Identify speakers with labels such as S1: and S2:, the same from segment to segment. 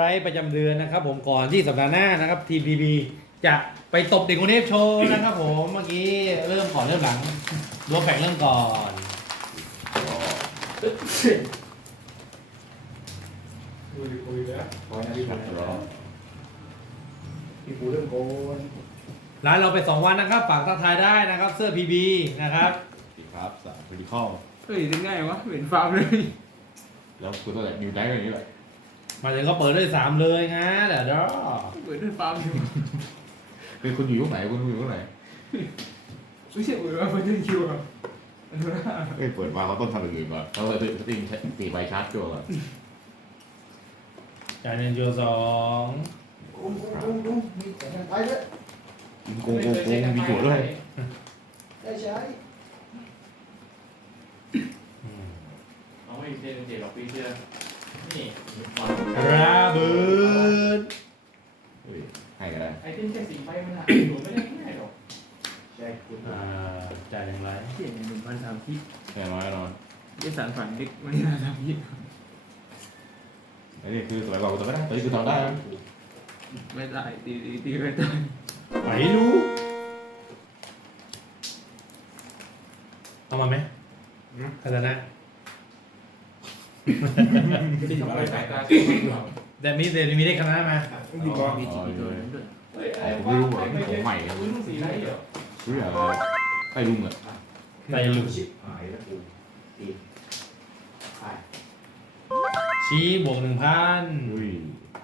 S1: ฟ์ประจำเดือนนะครับผมก่อนที่สัปดาห์หน้านะครับทีมพีบีจะไปตบเด็กคนนี้โชว์นะครับผมเมื่อกี้เริ่มก่อนเริ่มหลังรวมแบ่งเริ่มก่อน
S2: คุยแล้ว
S3: คอยนะพี่ผมพี่ปูเรื่องโกน
S1: ร้านเราไป2 วันนะครับฝากทักทายได้นะครับเสื้อพีบีนะครับ
S4: สวัสดีครับสามพลิคอล
S2: เฮ้ยได้ง่ายวะเห็นฟาร์มเลย
S4: แล้วคุณตัวไหนนิวไนท์อย่างนี้เลย
S1: มาถึงก็เปิดด้วย3เลยนะเดี๋ยวรอ
S2: เปิดด้วยฟาร์มอยู่
S4: คือคุณอยู่ตรงไหนคุณอยู่ตรงไหน
S2: ไม่ใช่เปิดว่าเปิดด้วยคิวอ่ะ
S4: เอ้ยเปิดมาเขาต้องทำอย่างอื่นก่อนเขาเลยตีใบชาร์จจั่วก่อน
S1: จ่ายเงินโย2
S3: กุ้งมีแข่งกันไปด้วย
S4: โกงมีจั่วด้วย
S3: ได้ใช้
S5: เอาไม่เจนเจหรอกพี่เชื่อนี่
S1: ระเบิด
S4: เฮ้ยให้กันได้
S5: ไอ้ที่แค่สีไฟมันหาอยู่ไม่ได้ง่ายหรอก
S3: ใช่คุณ
S1: จ่ายอย่างไร
S2: เขียนใน1,300ที่
S4: แน่นอนแน่นอน
S2: ยี่สารฝันเด็กวันนี้1,300ที่
S4: อันนี้คือสมัยก่อนกูทำไม่ได้ตอนนี้คือทำได้นะ
S2: ไม่ได้ตีไม่ได้
S1: ไปรู้เอามาไหมคาตานะ
S5: ทำไมสายตาเสียไม่หรอ
S1: แต่มีได้คณะมา
S2: มีบอลมีจีด้วย
S5: เฮ้ยไอ้ว่าไม่ใหม่คุณต้องสีไรเหรอ
S4: รู้อย่างไรใส่ลุงอ่ะ
S1: ใส่ลูก
S3: ชิบหายแล้วกูตีใช่
S1: ชี้บวก 1,000
S4: อุ้ย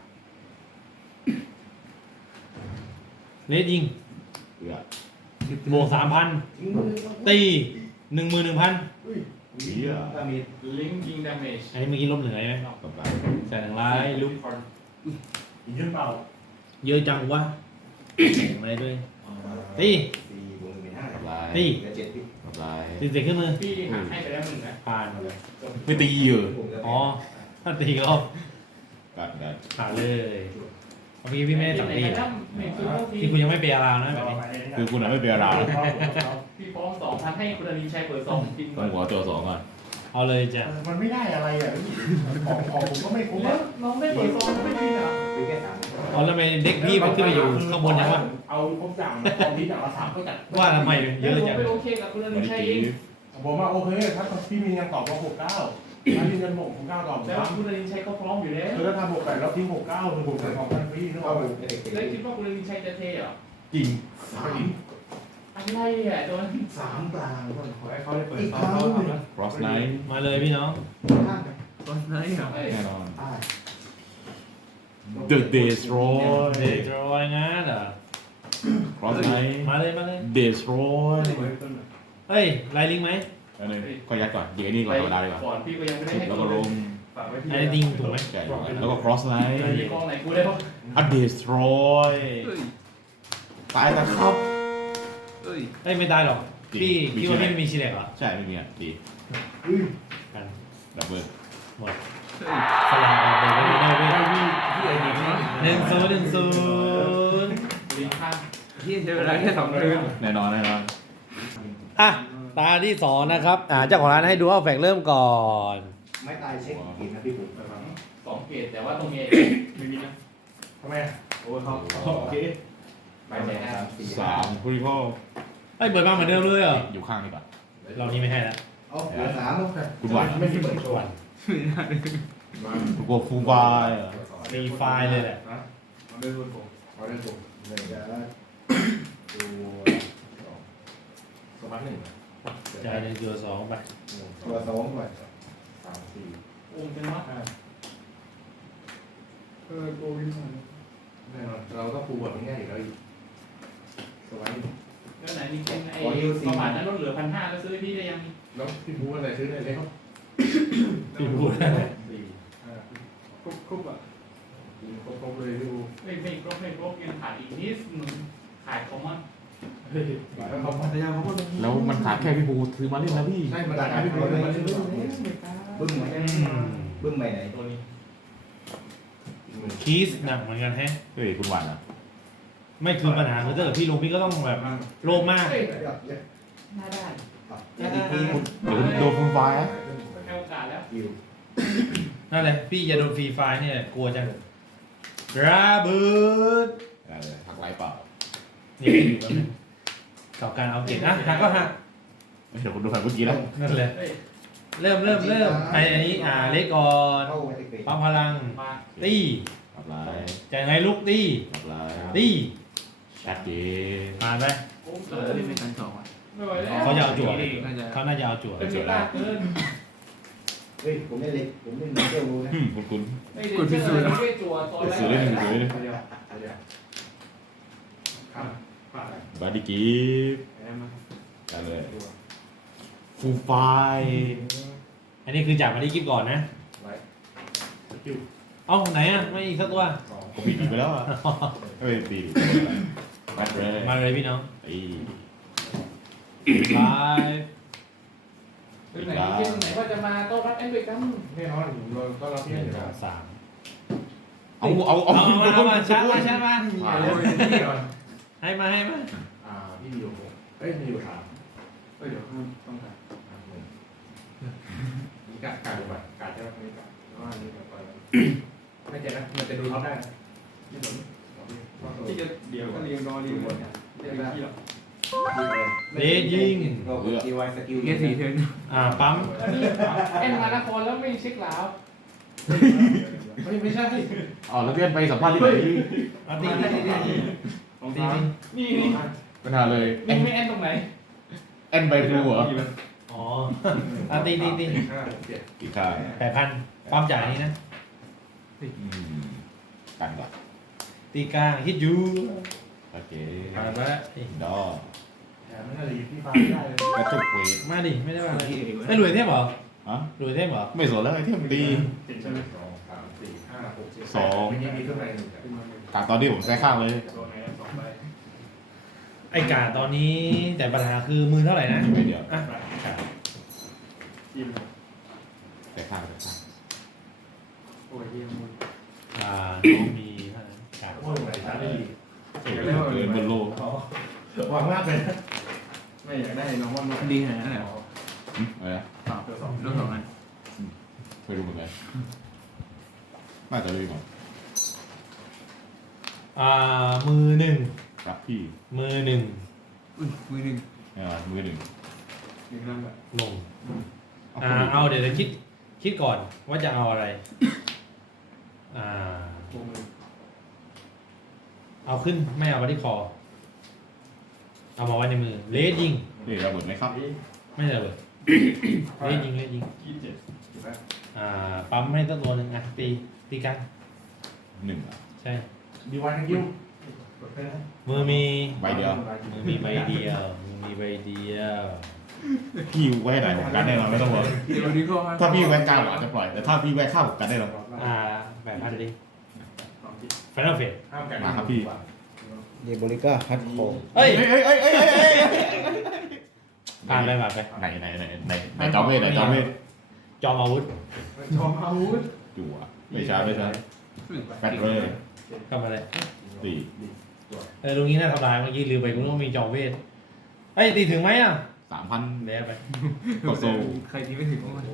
S1: เลสยิง
S4: เอือบ
S1: วก 3,000 ตี 11,000
S4: เหี้ย
S3: ถ้ามี
S5: ลิงก์ยิงดาเมจ
S1: อันนี้เมื่อกี้ลบเหลือไหม
S4: กำไร
S1: ใส่หนังร้ายลุก
S3: ยืนเปล่า
S1: เยอะจังวะแข่งอะไรด้วย ตี
S3: 4 บวก 1 เป็น 5
S4: กำไร
S1: ตี
S3: เหลือ7พี่
S4: กำไร
S1: ตีเสร็จขึ้นมือ
S5: พี่หักให้ไปแล้วหนึ่งนะ
S1: ผ่านมาเลย
S4: ไม่ตีเหรอ
S3: ผมจะ
S1: อ๋อ ถ้าตีก็
S4: กัด
S1: ผ่านเลยเมื่อกี้พี่ไม่ได้จับตี
S5: ไม่คือพี่
S1: ที่คุณยังไม่เปย์อาราวนะแบบนี้
S4: คือคุณน่ะไม่เป็นอะไร
S5: พี่ฟ้อง2,000ให้คุณอรินชัยเปิด2ทิ้ง
S4: ต้
S5: ก่
S4: อ
S5: อง น
S4: หัวตัวสองก่อน
S1: เอาเลยจ้ะ
S3: มันไม่ได้อะไรอ่ะของผมก็ไม่คุ้ม
S5: แล้วน้องได้เปิด2ไม่ดีอ่ะ
S3: เป็นแค่3
S1: เอาแล้วทำไมเด็กพี่มันขึ้นไปอยู่ข้างบนยังวะ
S6: เอาครบอย่างตอนนี้อย่างละสามก็จัด
S1: ว่าทำไมเยอะ
S5: ผม
S1: จัง
S5: ไม่โอเคกับคุณอริ
S4: ไม่
S5: น
S4: ได้
S5: ชัย
S4: ตี
S5: เอง
S6: ผมว่าโอเคถ้าพี่มียังตอบว่า69ถ้าพี่ยังบอก69ตอบ
S5: แล้วคุณอรินชัยก็พร้อมอยู่แล้ว
S6: แล้วถ้า68แล้วทิ้ง69คือผมจะของพันพี่นึกอ
S3: เอา
S6: อก
S3: ไป
S6: ไหม
S3: เด็ก
S5: แล้วคิดว่าคุณอรินชัยจะเทเหรอ
S4: จริง
S5: อะไรอ่ะโดน
S3: 3 กลาง
S6: ขอให้เขาได้เปิด
S3: อีก
S6: ตอ
S3: ค
S6: น
S3: รั้ง
S6: เขา
S3: หนึ่ง
S6: ทำนะ
S4: cross night
S1: มาเลยพี่น้อง
S3: ข้างไป
S2: ตอนไหนอ่ะ
S4: แน่นอน
S3: อ่า
S4: The Destroy
S1: เด็กรอยงานเหรอ
S4: cross night
S1: มาเลยมาเลย
S4: Destroy
S1: เฮ้ยไลน์ลิงไหม
S4: อันนี้ก็ยัดก่อนเดี๋ยวนี้ก่อนธรรมดาดีกว่า
S5: ก่อนพี่ก็ยังไม่ได้ให้
S4: แล้วก็ลง
S5: ฝากไว้ที่
S1: ไอ้ลิงถูกไหม
S4: แกะแล้วก็ cross night
S5: มีกล้องไหนกูได้ปะ
S4: a destroy
S2: เฮ้ย
S4: ตายแล้วครับ
S2: เฮ้ย
S1: เฮ้ยไม่ตายหรอก
S4: จริง
S1: พี่
S4: มี
S1: คิดว่า
S4: ใช่
S1: พี่
S4: ไหม
S1: ไม่มีชีแลกเหรอ
S4: ใช่ไม่มีอ่ะดี
S1: กัน
S4: ดับเบิล
S1: หมด
S2: เฮ้ย
S1: สลับกันไปเรื่อยๆ
S2: พี่ไอ้เด็กนี่
S1: 1-0
S5: ลิงก์ข้าง
S2: พี่ใช้เวลาแค่2 เดือน
S4: แน่นอนแน่นอน
S1: อ่ะตาที่2นะครับเจ้าของร้านให้ดูว่าแฝงเริ่มก่อน
S3: ไม่ตายเช็คกินนะพี่ผม
S5: 2 เกตแต่ว่าตรงเอไม่มีนะ
S6: ทำไม
S3: โอ้ยเขา
S6: โอเค
S5: ไปไหนฮะ
S4: 3พลิคอล
S1: เฮ้ยเปิดมาเหมือนเดิมเลยเหรอ
S4: อยู่ข้างนี่ก่อน
S1: เรานี้ไม่ให้แล้ว
S3: เอาเหลือ3แล้ว
S4: คุณหวาน
S6: ไม่ที่เปิดโชว์
S4: กลัวฟูลบายอ่ะ
S1: มีไฟล์เลยแหละ
S6: เอาได้รุ่นผม
S3: เอาได้ถูกหนึ่งจะตัว
S6: สมัครหนึ่ง
S1: จ่าย1 ตัว 2ไป
S3: ตัว2ด้วย3 4
S5: โอ้เป็นว่า
S6: โกวิน
S3: แน่นอนเราก็ปูแบบง่ายอยู่แล้วอีกสวัสดี
S5: แล้วไหนนี่เป็นไอ้ประมาณนั้นลดเหลือ1,500แล้วซื้อพี่ได้ยัง
S6: แล้วพี่บูอะไรซื้อได้เลยครับ
S1: พี่พูด
S3: 4
S6: ครบอ่ะครบเลยพี่บู
S5: ไม่ครบยังขาดอีกนิดนึงขาดคอมมอน
S6: แล้วเขาพัทยาเขาก็
S4: แล้วมันขาดแค่พี่บูซื้อมาเล่นแล้วพี่
S6: ใช่มาจากพี่บูเลย
S3: บึ้มไหมบึ้มไปไหน
S5: ตัวนี้
S1: คีสหนักเหมือนกันแฮะ
S4: เฮ้ยคุณหวานอ่ะ
S1: ไม่คือปัญหาคือถ้าเกิดพี่ลงพี่ก็ต้องแบบโลภมาก
S5: น่าได้
S4: เดี๋ยวโดนฟูลบายอ่ะ
S5: ให้โอกาสแล้ว
S3: คิว
S1: นั่นแหละพี่อย่าโดนฟรีไฟล์เนี่ยกลัวจังระเบิด
S4: หักไหลเปล่า
S1: นี่อยู่กันงกับการเอาเก็บนะหักก็หัก
S4: เดี๋ยวผมดูผ่านเมื่อกี้แล้ว
S1: นั่นเลย
S5: เฮ้ย
S1: เริ่มไอ้อันนี้เล็กก่อน
S3: เข้าไปติด
S1: ปั๊มพลัง
S5: มา
S1: ตี
S4: หักไหล
S1: จ่ายไงลุกตี
S4: หักไหล
S1: ตี
S4: ชัดเจน
S1: ผ่านไป
S5: โอ้ม
S2: เออเล่นเป็นการสองอ่ะ
S5: ไม่ไหวแล้ว
S1: เขาจะเอาจั่ว
S2: น่าจะ
S1: เขาน่าจะเอาจั่ว
S5: เป็นเวลาเกิน
S3: เฮ้ยผมไม่เล็กผมไม่เหมือนเจ้ารู้นะ
S4: คุณ
S5: ไม่ได้เจอไม่ได้จั่วตอนแรก
S4: สื่อเล่นหนึ่งสื่อเล่น
S3: เดี๋ยวครับ
S4: บาร์ดี้กิฟต์
S5: แหมมา
S4: กันเลยฟูไฟ
S1: อันนี้คือจากมาที่กิฟก่อนนะ
S3: ไว้
S1: เอ้าไหนอ่ะไม่อีกสักตัว
S4: ผมบีบไปแล้วอ่ะไม่เป็นตีมัดเลย
S1: มาเลยพี่น้อง
S4: ไอ้
S1: ไลฟ์
S5: เป็นไหนที่ไหนว่าจะมาต้อนรับแอนด้วยกัน
S6: แน่นอนเราก็รับ
S1: ห
S6: เพื่อน
S1: นึ่
S6: อง ยู่
S1: ส
S6: แล้
S1: อ
S6: ว
S1: งสาม
S4: เอา
S1: เอามาช้ามาช้ามา
S6: โอ้ยนี่ก่อน
S1: ให้มา
S3: พี่มีอยู่เฮ้ยมีอยู่ถาม
S5: เฮ้ยเดี๋ยวต้องการ
S3: มีการดูบัตรการใช่ไหมมีการว่านี่แบบไม่เจ็บนะมันจะดูท็อปได้นะนี่ผม
S5: ที่จะเดี๋ยวก็เรียงรอเรียงหมดเนี่ยเรียงที่หรอ
S3: เราดีไวสกิล
S2: เงี้ยสี่เทิร์น
S1: ปั๊ม
S5: แล้วนี่แอนมานครแล้วไม่เช็คลาว
S3: ไม่ใช่
S4: อ๋อแล้วเพื่อนไปสัมภาษณ์ที่ไหน
S1: เอาตี
S5: ของสามนี่นี่
S4: ปัญหาเลย
S5: นี่ไม่แอนตรงไหน
S4: แอนใบพลูเหรอ
S1: อ๋อเอาตี
S3: 5 6 7
S4: อีกค่า
S1: 8,000ปั๊มจ่ายนี้นะ
S4: กันก่อน
S1: ตีกลางฮิตยู
S4: โอเค
S1: ผ่านแล้ว
S4: ดอ
S6: แถมมันจะรีบพี่ฟ้าไม่ได้เลย
S4: กระตุกเวท
S1: มาดิไม่ได้ว่าอะไรไม่รวยเทพเหรอ
S4: ฮะ
S1: รวยเทพเหรอ
S4: ไม่สนแล้วไอ้ที่มันดี
S3: 7ใช่ไหม2 3 4 5 6 7
S4: สอง
S3: เมื่อกี้มีเครื่องในหนึ่ง
S4: ต่างตอนนี้ผมแซ่ข้างเลย
S5: ตัวไหนสองใบ
S1: ไอ้กาตอนนี้แต่ปัญหาคือมือเท่าไหร่นะ
S4: ไม่เดียว
S1: อ่ะ
S5: ทีม
S4: แซ่ข้างแซ่ข้าง
S5: โอ้ยทีมมือ
S1: น้องมีเท่านั้นกา
S3: โอ้ยไหนชาร์จได้ดี
S4: เกินบนโลก
S6: หวังมากเลย
S5: ไม่อยากได้น้องว่ามัน
S2: ดีขนาดนั้นเหรอ
S4: อะไรนะ
S5: ตัวสอง
S2: รถสองอัน
S4: ไม่รู้เหมือนกันน่าจะรู้ก่อน
S1: มือหนึ่ง
S4: รักพี่
S1: มือหนึ่ง
S2: อุ้ยมือหนึ่ง
S4: มือหนึ่ง
S5: หนึ่งนั่นแหละ
S1: ลงเอาเดี๋ยวจะคิดก่อนว่าจะเอาอะไรเอาขึ้นไม่เอาไว้ที่คอเอามาไว้ในมือเลสยิง
S4: นี่ระเบิดไหมครับ
S1: ไม่ระเบิดเลสยิง
S5: 27
S1: ปั๊มให้ตั้งตัวหนึ่งตีกัน
S4: หนึ่ง
S1: ใช่
S6: ดีไวสกิล
S1: มือมี
S4: ใบเดียว
S1: มือมีใบเดียว
S4: พี่ไว้ไหนผมกันแน่นอนไม่ต้องห่วง
S2: เดี๋ยวนี้ก็
S4: ถ้าพี่แวะกลางอาจจะปล่อยแต่ถ้าพี่แวะข้าวผมกันได้หรอ
S1: 8,000ดิ
S5: สองที่
S1: ไฟนอลเฟส
S3: ห้ามกัน
S4: มาครับพี่
S7: เดโบลิก้าฮัตโค
S1: เฮ้ย
S4: เอ้ย
S1: ผ่านไป
S4: ไหนจอมเวทไหนจอมเวท
S1: จอมอาวุธ
S5: ชอมอาวุธ
S4: จั่วไม่ช้าไม่ช้าแฟตเลย
S1: เข้ามาเลย
S4: สี่
S1: ลุงนี้น่าทำลายเมื่อกี้ลืมไปกูต้องมีจอมเวทเฮ้ยตีถึงไหมอ่ะ
S4: 3,000
S1: เดี๋ยวไป
S4: ต่อโซ่
S2: ใครที่ไม่ถึงก็มา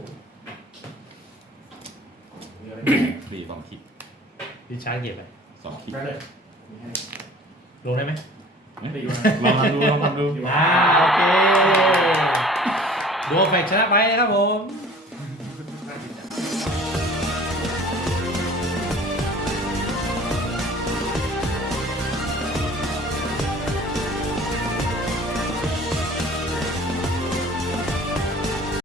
S4: สี่2 ขีด
S1: ดิชาร์จเก็บไป
S4: 2 ขีด
S6: ได้เลย
S1: ลงได้ไหม
S4: ลองทำดู
S1: โอเคดูเฟกชนะไปนะครับผม